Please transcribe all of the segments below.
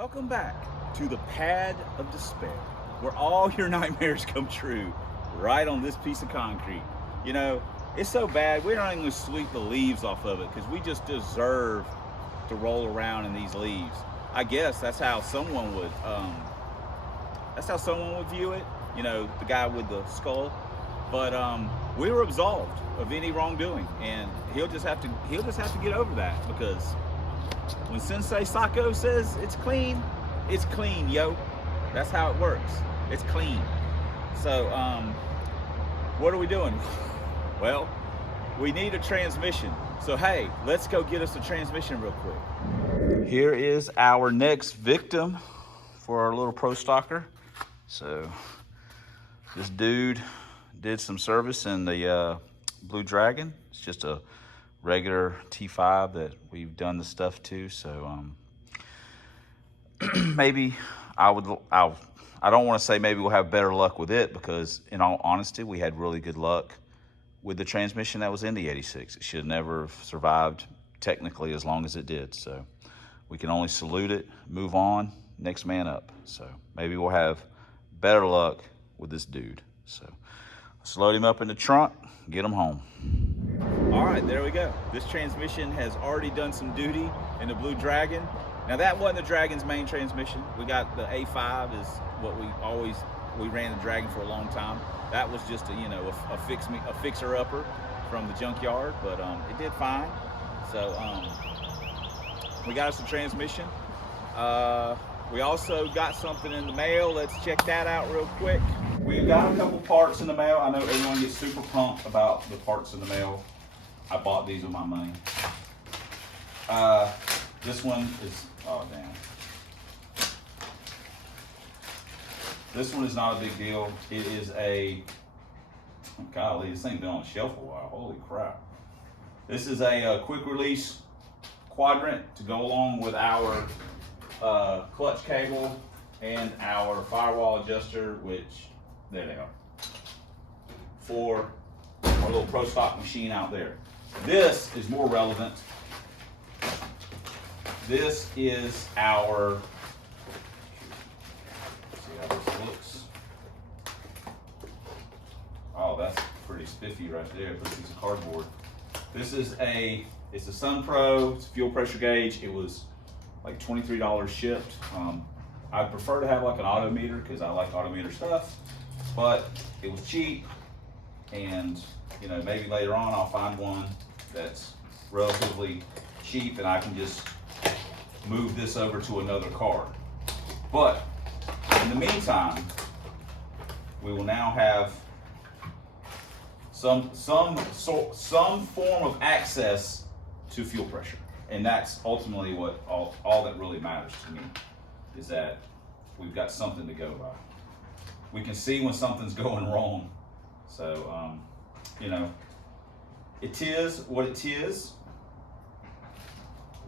Welcome back to the pad of despair, where all your nightmares come true, right on this piece of concrete. You know, it's so bad, we're not even gonna sweep the leaves off of it because we just deserve to roll around in these leaves. I guess that's how someone would, view it. You know, the guy with the skull. But we were absolved of any wrongdoing, and he'll just have to get over that, because when Sensei Sako says it's clean, yo. That's how it works. It's clean. So what are we doing? Well, we need a transmission. So hey, let's go get us a transmission real quick. Here is our next victim for our little pro stocker. So this dude did some service in the Blue Dragon. It's just a regular T-5 that we've done the stuff to. So maybe I don't want to say maybe we'll have better luck with it, because in all honesty, we had really good luck with the transmission that was in the 86. It should have never survived technically as long as it did. So we can only salute it, move on, next man up. So maybe we'll have better luck with this dude. So let's load him up in the trunk, get him home. All right, there we go. This transmission has already done some duty in the Blue Dragon. Now that wasn't the Dragon's main transmission. We got the A5 is what we ran the Dragon for a long time. That was just a fixer-upper from the junkyard, but it did fine. So we got us a transmission. We also got something in the mail. Let's check that out real quick. We got a couple parts in the mail. I know everyone gets super pumped about the parts in the mail. I bought these with my money. This one is, oh damn. This one is not a big deal. It is a, golly, this thing's been on the shelf a while. Holy crap. This is a quick release quadrant to go along with our clutch cable and our firewall adjuster, which, there they are, for our little pro stock machine out there. This is more relevant. This is our, see how this looks. Oh, that's pretty spiffy right there, this piece of cardboard. This is it's a Sun Pro, it's a fuel pressure gauge. It was like $23 shipped. I'd prefer to have like an auto meter because I like auto meter stuff, but it was cheap, and you know, maybe later on I'll find one that's relatively cheap and I can just move this over to another car. But in the meantime, we will now have some form of access to fuel pressure. And that's ultimately what all that really matters to me, is that we've got something to go by. We can see when something's going wrong. So, you know, it is what it is.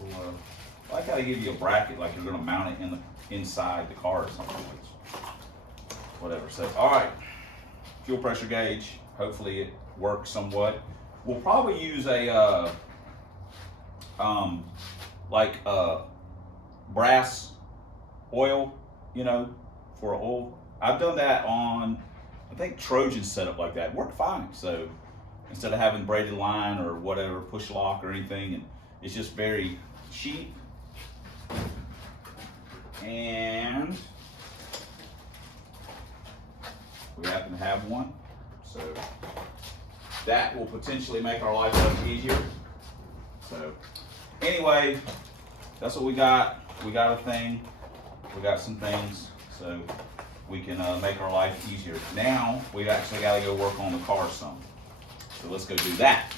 I like how they give you a bracket, like you're gonna mount it inside the car or something. Whatever. So, all right, fuel pressure gauge. Hopefully it works somewhat. We'll probably use a brass oil, you know, for oil. I've done that on, I think Trojan setup like that. It worked fine. So instead of having braided line or whatever, push lock or anything, and it's just very cheap. And we happen to have one. So that will potentially make our life much easier. So anyway, that's what we got. We got a thing. We got some things, so we can make our life easier. Now we've actually got to go work on the car some. So let's go do that.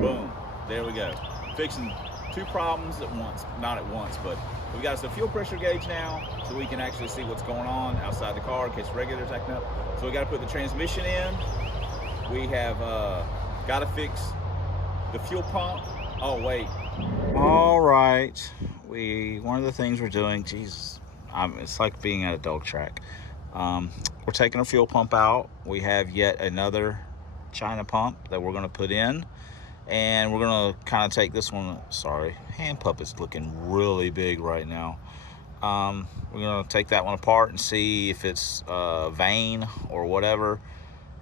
Boom. There we go. Fixing two problems at once. Not at once, but we got us a fuel pressure gauge now, so we can actually see what's going on outside the car in case regulators acting up. So we got to put the transmission in. We have got to fix the fuel pump. Oh wait. All right. One of the things we're doing, Jesus, it's like being at a dog track. We're taking our fuel pump out. We have yet another China pump that we're going to put in, and we're going to kind of take this one. Sorry, hand puppet's looking really big right now. We're gonna take that one apart and see if it's vein or whatever,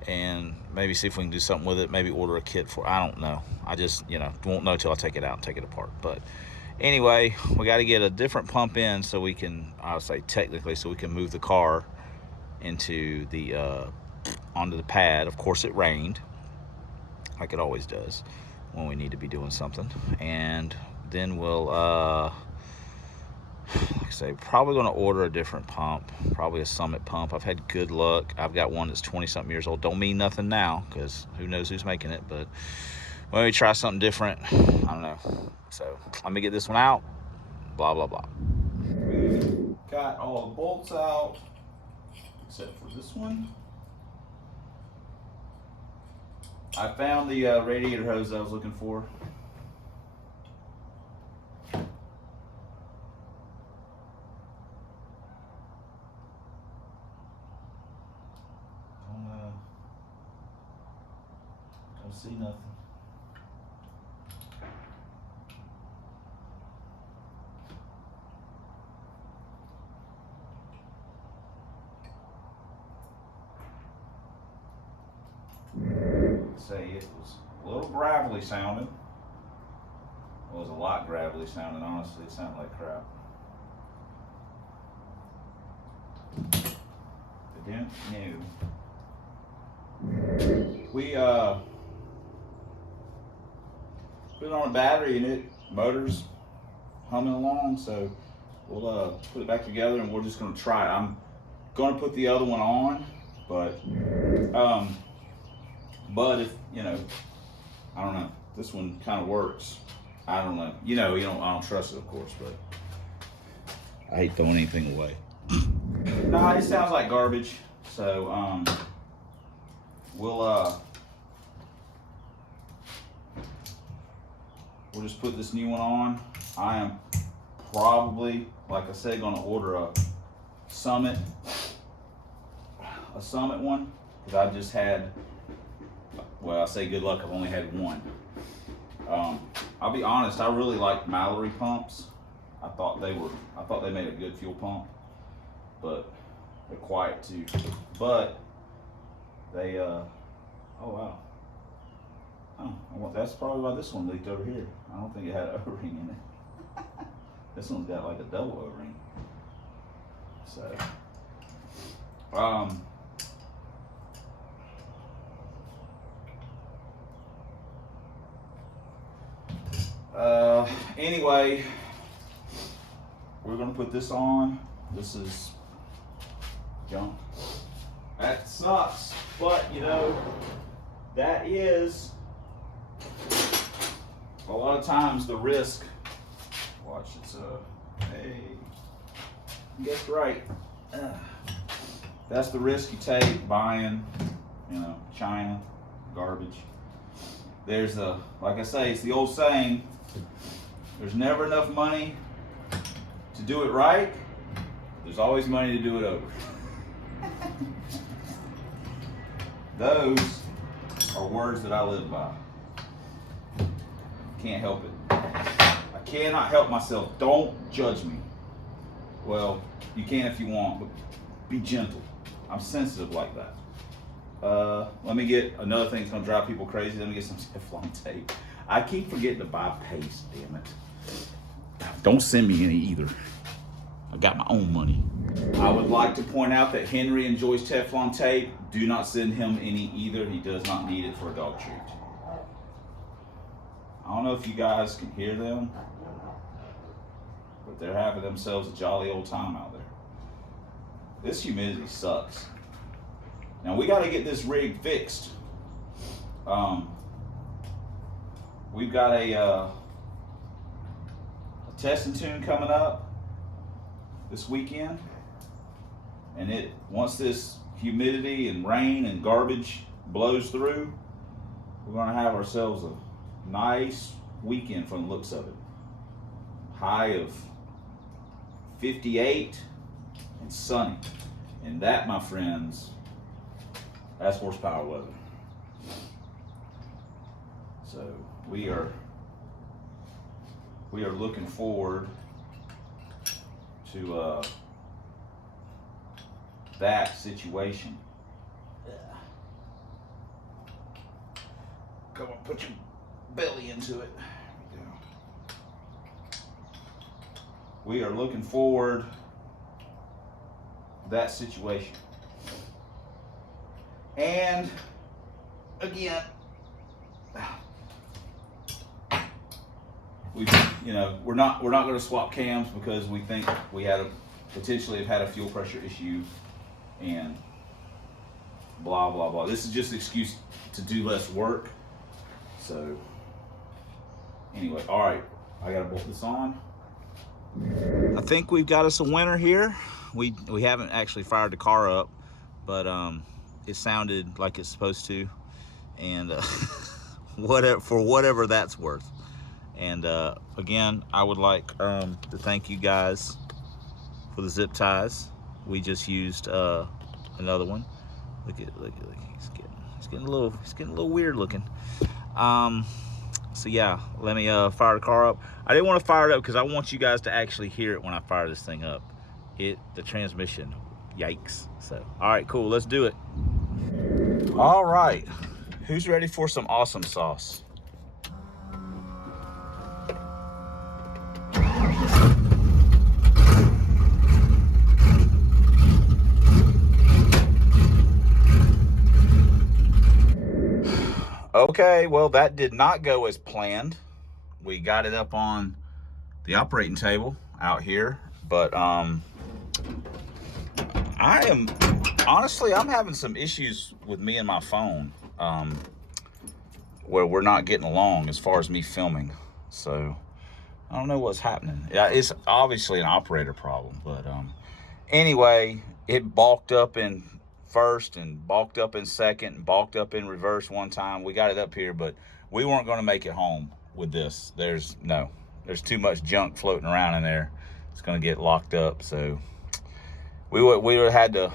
and maybe see if we can do something with it. Maybe order a kit for, I don't know. I just, you know, won't know till I take it out and take it apart. But anyway, we got to get a different pump in so we can, I'll say technically, so we can move the car into the onto the pad. Of course, it rained, like it always does when we need to be doing something. And then we'll, like I say, probably going to order a different pump, probably a Summit pump. I've had good luck. I've got one that's 20-something years old. Don't mean nothing now, because who knows who's making it, but maybe try something different. I don't know. So let me get this one out. Blah, blah, blah. We got all the bolts out, except for this one. I found the radiator hose I was looking for. Don't see nothing. Say it was a little gravelly sounding. Well, it was a lot gravelly sounding, honestly. It sounded like crap. The dent new. We put it on a battery and motor's humming along, so we'll put it back together and we're just gonna try it. I'm gonna put the other one on, but if, you know, I don't know, this one kind of works. I don't know, I don't trust it, of course, but I hate throwing anything away. Nah, it sounds like garbage. So we'll just put this new one on. I am probably, like I said, gonna order a Summit one, because I've just had, well, I say good luck, I've only had one. I'll be honest, I really like Mallory pumps. I thought they made a good fuel pump, but they're quiet too. But they, oh wow. Oh, well, that's probably why this one leaked over here. I don't think it had an O-ring in it. This one's got like a double O-ring. So, anyway, we're gonna put this on. This is junk. That sucks, but you know, that is a lot of times the risk. Watch, it's hey, guess right. That's the risk you take buying, China garbage. There's like I say, it's the old saying, there's never enough money to do it right. There's always money to do it over. Those are words that I live by. Can't help it. I cannot help myself. Don't judge me. Well, you can if you want, but be gentle. I'm sensitive like that. Let me get another thing that's gonna drive people crazy. Let me get some Teflon tape. I keep forgetting to buy paste, damn it. Don't send me any either. I got my own money. I would like to point out that Henry enjoys Teflon tape. Do not send him any either. He does not need it for a dog treat. I don't know if you guys can hear them, but they're having themselves a jolly old time out there. This humidity sucks. Now we got to get this rig fixed. We've got a test and tune coming up this weekend, and once this humidity and rain and garbage blows through, we're going to have ourselves a nice weekend from the looks of it. High of 58 and sunny, and that, my friends, that's horsepower weather. So we are looking forward to that situation. Come on, put your belly into it. There we go. We are looking forward to that situation. And again, we're not going to swap cams because we think we potentially have had a fuel pressure issue and blah blah blah. This is just an excuse to do less work. So anyway, all right, I got to bolt this on. I think we've got us a winner here. We haven't actually fired the car up, but it sounded like it's supposed to, and whatever that's worth. And again, I would like to thank you guys for the zip ties. We just used another one. Look at he's getting a little weird looking. So yeah, let me fire the car up. I didn't want to fire it up because I want you guys to actually hear it when I fire this thing up. The transmission, yikes. So all right, cool, let's do it. All right, who's ready for some awesome sauce? Okay, well, that did not go as planned. We got it up on the operating table out here, but I'm having some issues with me and my phone, where we're not getting along as far as me filming. So I don't know what's happening. Yeah, it's obviously an operator problem, but anyway, it balked up in first and balked up in second and balked up in reverse one time. We got it up here, but we weren't going to make it home with this. There's too much junk floating around in there. It's going to get locked up. So we would had to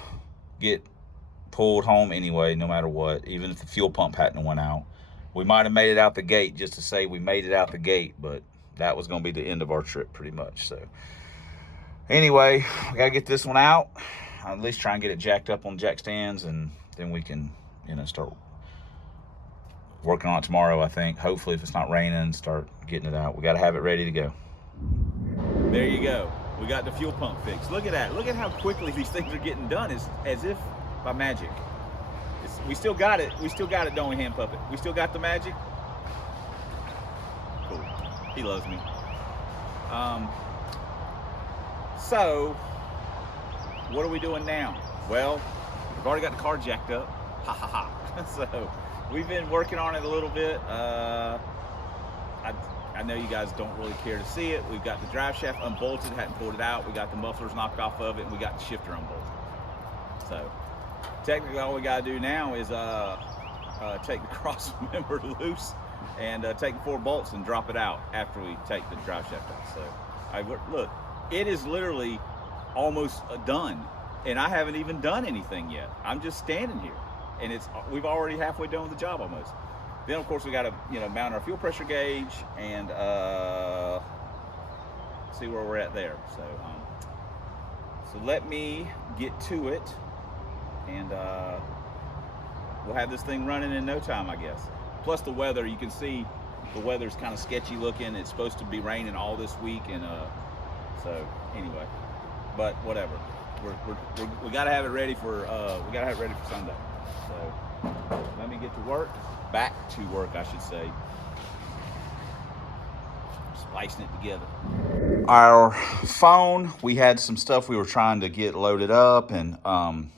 get pulled home anyway, no matter what. Even if the fuel pump hadn't went out, we might have made it out the gate just to say we made it out the gate, but that was going to be the end of our trip pretty much. So anyway, we got to get this one out. At least try and get it jacked up on jack stands, and then we can, start working on it tomorrow, I think. Hopefully, if it's not raining, start getting it out. We got to have it ready to go. There you go. We got the fuel pump fixed. Look at that. Look at how quickly these things are getting done. It's as if by magic. We still got it. We still got it, don't we, Hand Puppet? We still got the magic? Cool. He loves me. So what are we doing now? Well, we've already got the car jacked up. Ha ha ha. So we've been working on it a little bit. I know you guys don't really care to see it. We've got the drive shaft unbolted, hadn't pulled it out. We got the mufflers knocked off of it, and we got the shifter unbolted. So technically all we gotta do now is take the cross member loose and take the 4 bolts and drop it out after we take the drive shaft out. So look, it is literally almost done, and I haven't even done anything yet. I'm just standing here, and we've already halfway done with the job almost. Then of course we got to mount our fuel pressure gauge and see where we're at there. So let me get to it, and we'll have this thing running in no time, I guess. Plus the weather, you can see the weather's kind of sketchy looking. It's supposed to be raining all this week, and so anyway. But whatever, we gotta have it ready for Sunday. So let me get to work, back to work, I should say. Splicing it together. Our phone, we had some stuff we were trying to get loaded up and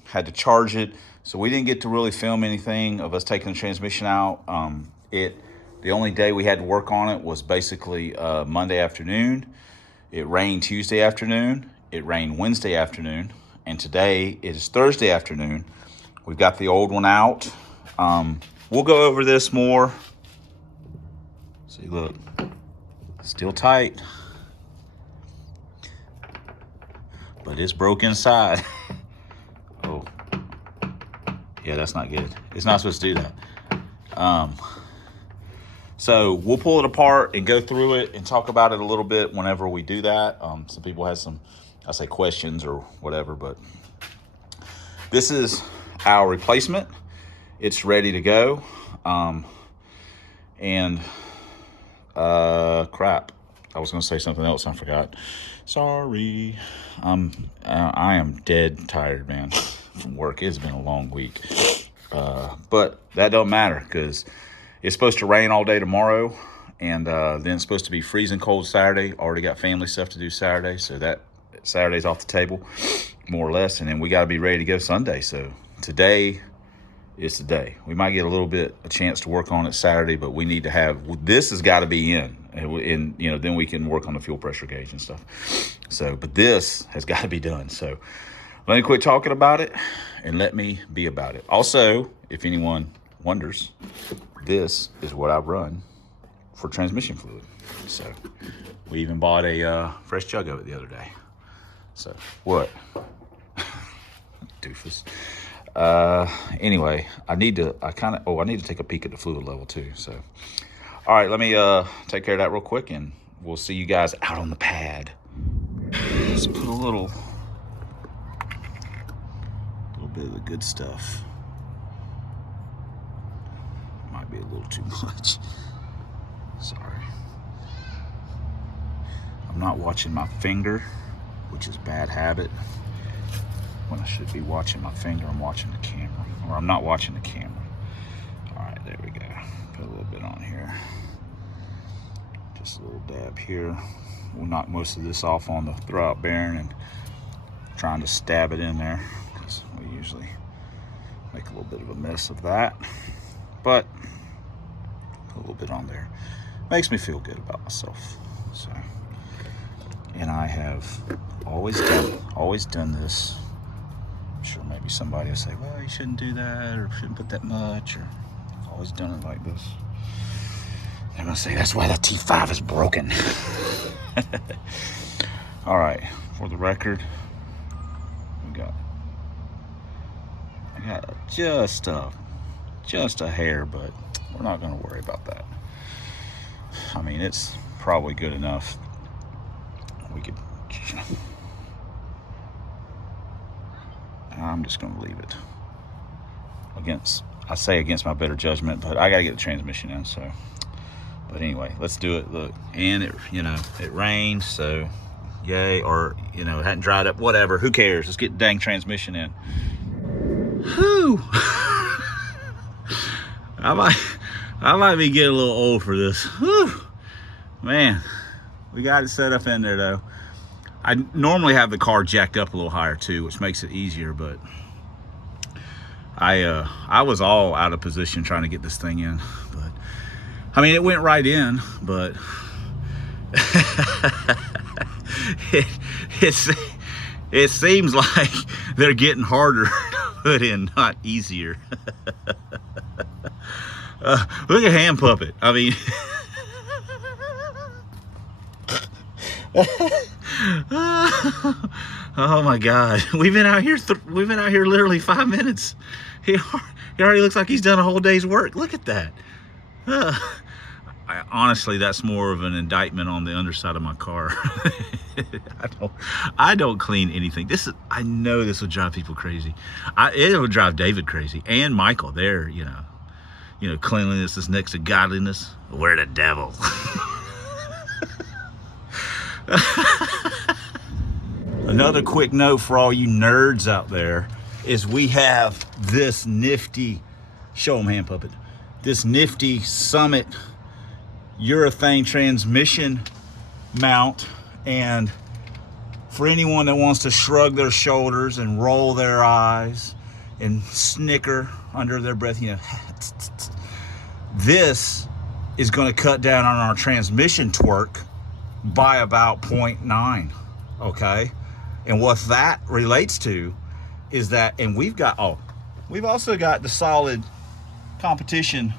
had to charge it, so we didn't get to really film anything of us taking the transmission out. The only day we had to work on it was basically Monday afternoon. It rained Tuesday afternoon. It rained Wednesday afternoon, and today is Thursday afternoon. We've got the old one out. We'll go over this more. See, look, still tight, but it's broke inside. Oh, yeah, that's not good. It's not supposed to do that. So we'll pull it apart and go through it and talk about it a little bit whenever we do that. Some people have some I say questions or whatever, but this is our replacement. It's ready to go. Crap. I was going to say something else. I forgot. Sorry. I am dead tired, man, from work. It's been a long week. But that don't matter because it's supposed to rain all day tomorrow. And then it's supposed to be freezing cold Saturday. Already got family stuff to do Saturday. So that Saturday's off the table, more or less. And then we got to be ready to go Sunday. So today is the day. We might get a chance to work on it Saturday, but we need to have, this has got to be in. And you know, then we can work on the fuel pressure gauge and stuff. So, but this has got to be done. So let me quit talking about it and let me be about it. Also, if anyone wonders, this is what I run for transmission fluid. So we even bought a fresh jug of it the other day. So what? Doofus. Anyway, I need to take a peek at the fluid level too. So, all right, let me take care of that real quick and we'll see you guys out on the pad. Let's put a little bit of the good stuff. Might be a little too much. Sorry. I'm not watching my finger, which is a bad habit. When I should be watching my finger, I'm watching the camera. Or I'm not watching the camera. All right, there we go. Put a little bit on here. Just a little dab here. We'll knock most of this off on the throwout bearing and trying to stab it in there because we usually make a little bit of a mess of that. But put a little bit on there. Makes me feel good about myself. So, and I have always done this. I'm sure maybe somebody will say, well, you shouldn't do that or shouldn't put that much, or I've always done it like this. I'm gonna say that's why the T-5 is broken. All right, for the record, I got just a hair, but we're not gonna worry about that. I mean, it's probably good enough. We could, I'm just gonna leave it. I say against my better judgment, but I gotta get the transmission in, so. But anyway, let's do it. Look, and it rained, so yay, or it hadn't dried up, whatever, who cares? Let's get the dang transmission in. Whew. I might be getting a little old for this. Whew. Man, we got it set up in there though. I normally have the car jacked up a little higher too, which makes it easier, but I was all out of position trying to get this thing in. But I mean, it went right in, but it seems like they're getting harder to put in, not easier. Look at Hand Puppet. I mean, oh my God, we've been out here literally 5 minutes. He already looks like he's done a whole day's work. Look at that. Honestly, that's more of an indictment on the underside of my car. I don't clean anything. I know this will drive people crazy. It will drive David crazy and Michael. They're cleanliness is next to godliness. We're the devil. Another quick note for all you nerds out there is we have this nifty, show them Hand Puppet, this nifty Summit urethane transmission mount. And for anyone that wants to shrug their shoulders and roll their eyes and snicker under their breath, this is going to cut down on our transmission torque by about 0.9, okay? And what that relates to is that, and we've also got the solid competition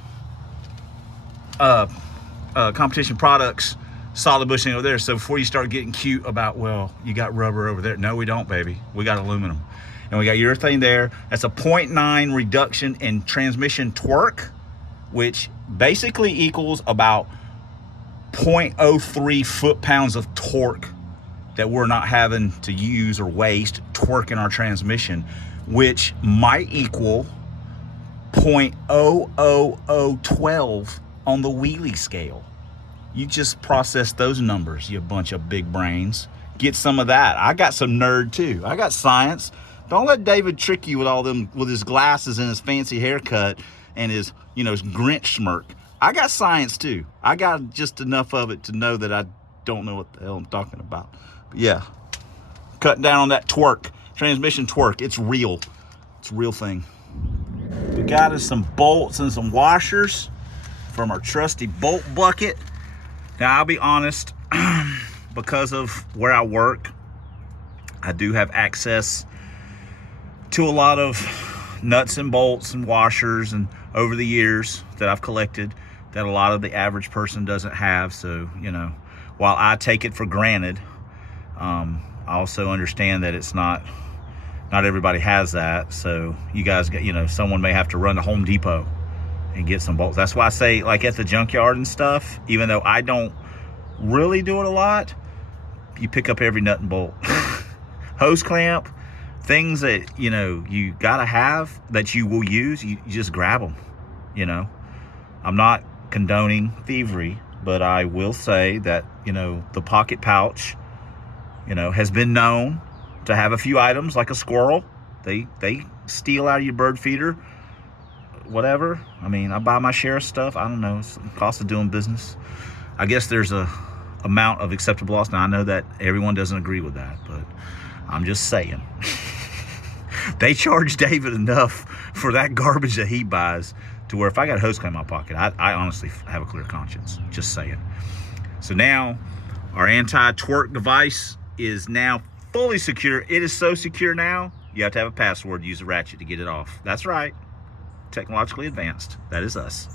products solid bushing over there. So before you start getting cute about, well, you got rubber over there, no, we don't, baby. We got aluminum, and we got urethane there. That's a 0.9 reduction in transmission torque, which basically equals about 0.03 foot-pounds of torque that we're not having to use or waste torque in our transmission, which might equal 0.00012 on the wheelie scale. You just process those numbers, you bunch of big brains. Get some of that. I got some nerd too. I got science. Don't let David trick you with all them, with his glasses and his fancy haircut and his, you know, his Grinch smirk. I got science too. I got just enough of it to know that I don't know what the hell I'm talking about. But yeah, cutting down on that twerk, transmission twerk. It's real. It's a real thing. We got us some bolts and some washers from our trusty bolt bucket. Now, I'll be honest, because of where I work, I do have access to a lot of nuts and bolts and washers, and over the years that I've collected, that a lot of the average person doesn't have. So, you know, while I take it for granted, I also understand that it's not everybody has that. So you guys get, you know, someone may have to run to Home Depot and get some bolts. That's why I say, like at the junkyard and stuff, even though I don't really do it a lot, you pick up every nut and bolt. Hose clamp, things that, you know, you gotta have, that you will use, you just grab them, you know. I'm not condoning thievery, but I will say that, you know, the pocket pouch, you know, has been known to have a few items, like a squirrel. They steal out of your bird feeder, whatever. I mean, I buy my share of stuff. I don't know, it's the cost of doing business. I guess there's a amount of acceptable loss. Now, I know that everyone doesn't agree with that, but I'm just saying. They charge David enough for that garbage that he buys to where if I got a hose clamp in my pocket, I honestly have a clear conscience. Just saying. So now our anti-twerk device is now fully secure. It is so secure now, you have to have a password, use a ratchet to get it off. That's right. Technologically advanced. That is us.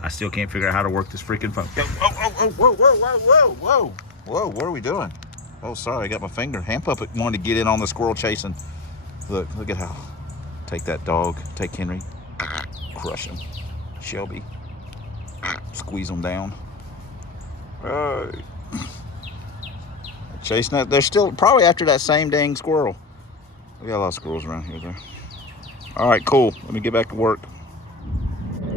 I still can't figure out how to work this freaking phone. Whoa. What are we doing? Oh, sorry, I got my finger. Hand puppet wanted to get in on the squirrel chasing. Look at how. Take that dog. Take Henry. Crush him. Shelby. Squeeze him down. Right. Chasing that. They're still probably after that same dang squirrel. We got a lot of squirrels around here though. All right, cool. Let me get back to work.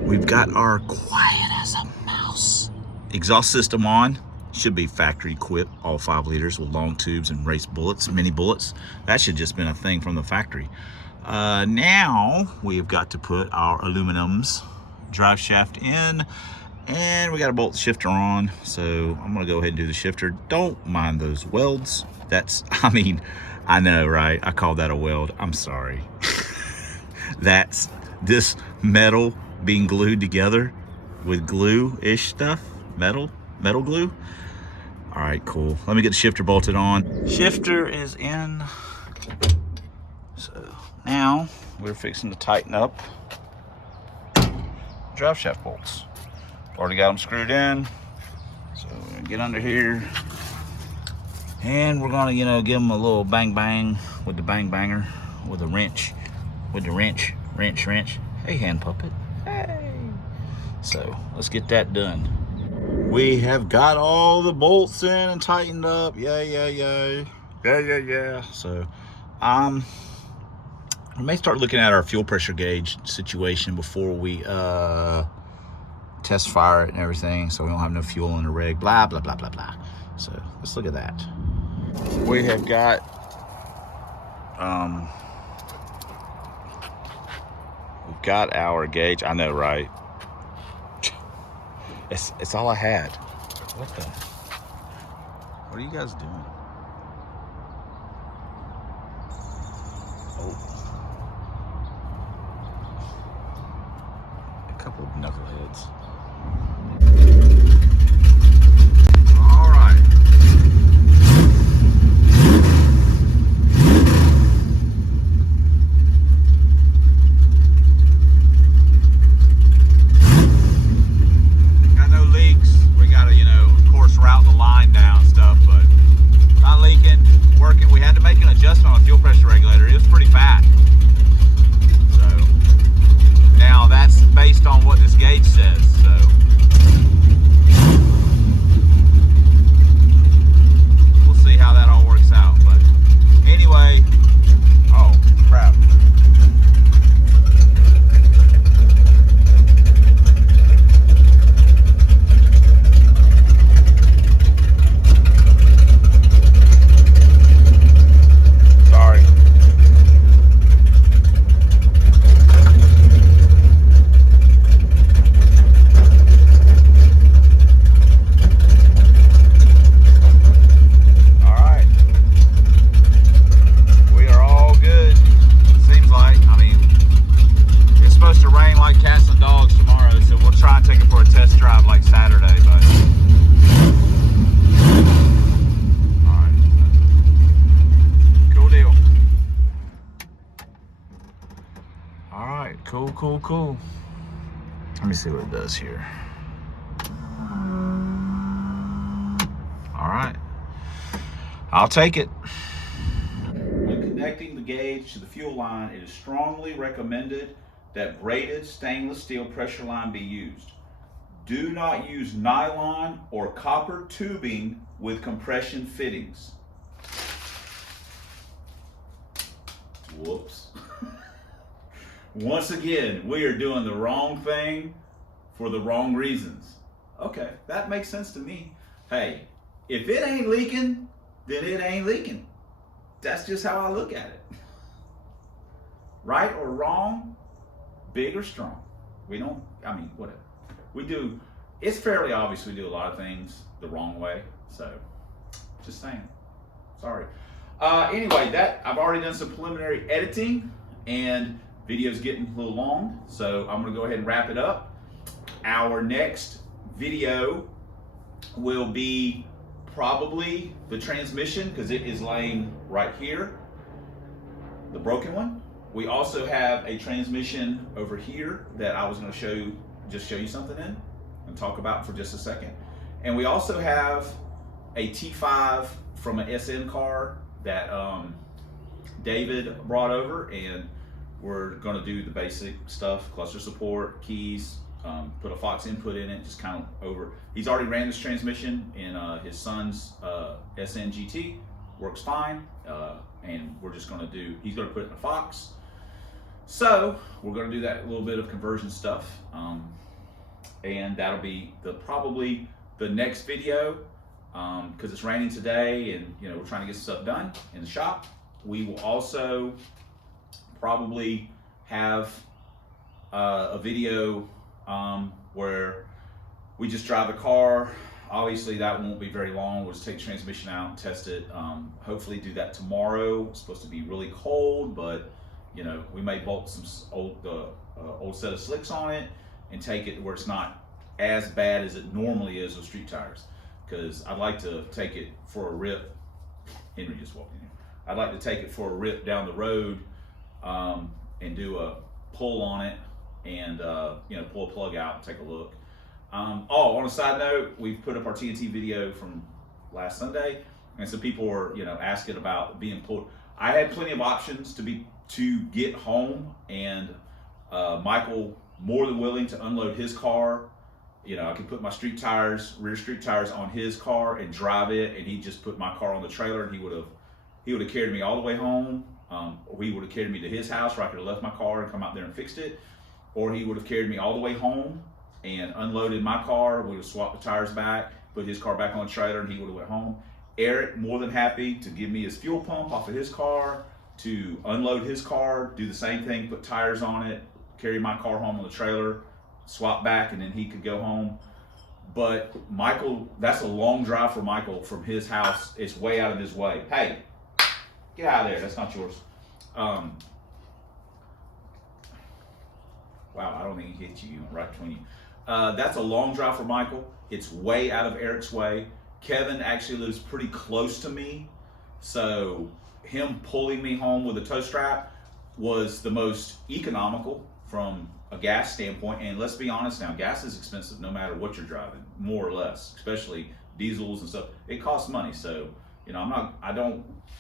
We've got our quiet as a mouse exhaust system on. Should be factory equipped, all 5 liters with long tubes and race bullets, mini bullets. That should just been a thing from the factory. Now we've got to put our aluminums drive shaft in, and we got to bolt the shifter on. So I'm gonna go ahead and do the shifter. Don't mind those welds. That's, I mean, I know, right? I call that a weld. I'm sorry. That's this metal being glued together with glue-ish stuff, metal glue. All right, cool. Let me get the shifter bolted on. Shifter is in. So now we're fixing to tighten up drive shaft bolts. Already got them screwed in. So we're gonna get under here and we're gonna, you know, give them a little bang bang with the bang banger, with a wrench, with the wrench. Hey, hand puppet. Hey. So let's get that done. We have got all the bolts in and tightened up. Yeah. So we may start looking at our fuel pressure gauge situation before we test fire it and everything, so we don't have no fuel in the rig, blah blah blah blah blah. So let's look at that. We have got we've got our gauge. I know, right? It's all I had. What are you guys doing? Oh. A couple of knuckleheads. All right. Route the line down stuff, but not leaking, working. We had to make an adjustment on the fuel pressure regulator. It was pretty fat. So now that's based on what this gauge says. Cool, cool, cool. Let me see what it does here. All right, I'll take it. When connecting the gauge to the fuel line, it is strongly recommended that braided stainless steel pressure line be used. Do not use nylon or copper tubing with compression fittings. Whoops. Once again, we are doing the wrong thing for the wrong reasons. Okay, that makes sense to me. Hey, if it ain't leaking, then it ain't leaking. That's just how I look at it. Right or wrong, big or strong. We don't, I mean, whatever. We do, it's fairly obvious we do a lot of things the wrong way. So, just saying. Sorry. Anyway, I've already done some preliminary editing and video's getting a little long. So I'm gonna go ahead and wrap it up. Our next video will be probably the transmission, because it is laying right here, the broken one. We also have a transmission over here that I was going to show you something in and talk about for just a second. And we also have a T-5 from an SN car that David brought over, and we're going to do the basic stuff: cluster support, keys, put a Fox input in it, just kind of over. He's already ran this transmission in his son's SN GT, works fine, and we're just going to do, he's going to put it in a Fox. So we're going to do that little bit of conversion stuff, and that'll be probably the next video, because it's raining today, and we're trying to get stuff done in the shop. We will also probably have a video where we just drive the car. Obviously that won't be very long. We'll just take the transmission out and test it. Hopefully do that tomorrow. It's supposed to be really cold, but we may bolt some old set of slicks on it and take it where it's not as bad as it normally is with street tires, because I'd like to take it for a rip. Henry just walked in here. I'd like to take it for a rip down the road and do a pull on it, and pull a plug out and take a look. On a side note, we've put up our TNT video from last Sunday, and some people were asking about being pulled. I had plenty of options to get home, and Michael more than willing to unload his car. I could put my rear street tires on his car and drive it, and he just put my car on the trailer, and he would have carried me all the way home, or he would have carried me to his house where I could have left my car and come out there and fixed it, or he would have carried me all the way home and unloaded my car. We would have swapped the tires back, put his car back on the trailer, and he would have went home. Eric, more than happy to give me his fuel pump off of his car, to unload his car, do the same thing, put tires on it, carry my car home on the trailer, swap back, and then he could go home. But Michael, that's a long drive for Michael from his house. It's way out of his way. Hey, get out of there, that's not yours. Wow, I don't think he hit you, right between you. That's a long drive for Michael. It's way out of Eric's way. Kevin actually lives pretty close to me, so him pulling me home with a tow strap was the most economical from a gas standpoint. And let's be honest now, gas is expensive no matter what you're driving, more or less, especially diesels and stuff. It costs money. So, I'm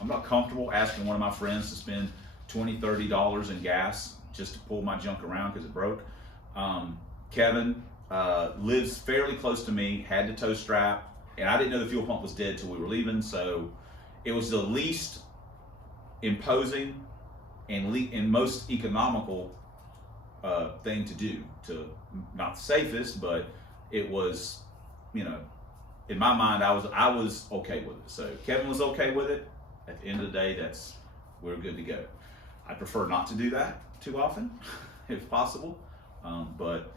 not comfortable asking one of my friends to spend $20, $30 in gas just to pull my junk around because it broke. Kevin lives fairly close to me, had the tow strap, and I didn't know the fuel pump was dead till we were leaving, so it was the least imposing and most economical thing to do. Not the safest, but it was, in my mind, I was okay with it. So Kevin was okay with it. At the end of the day, we're good to go. I prefer not to do that too often, if possible. But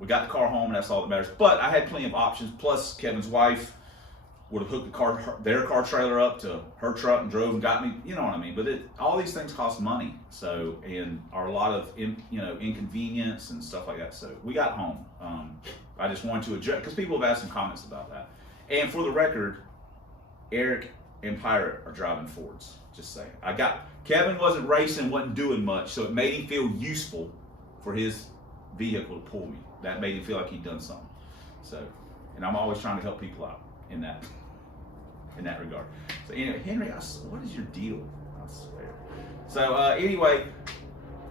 we got the car home, and that's all that matters. But I had plenty of options. Plus, Kevin's wife would have hooked their car trailer up to her truck and drove and got me. You know what I mean? But all these things cost money, so, and are a lot of inconvenience and stuff like that. So we got home. I just wanted to address, because people have asked some comments about that. And for the record, Eric and Pirate are driving Fords. Just saying. Kevin wasn't racing, wasn't doing much, so it made him feel useful for his vehicle to pull me. That made him feel like he'd done something. So, and I'm always trying to help people out in that regard. So anyway, Henry, what is your deal? I swear. So anyway,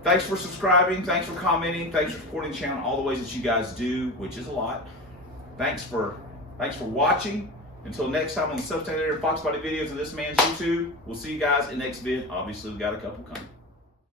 thanks for subscribing, thanks for commenting, thanks for supporting the channel all the ways that you guys do, which is a lot. Thanks for watching. Until next time on the Substandard Fox Body videos of this man's YouTube, we'll see you guys in the next vid. Obviously, we've got a couple coming.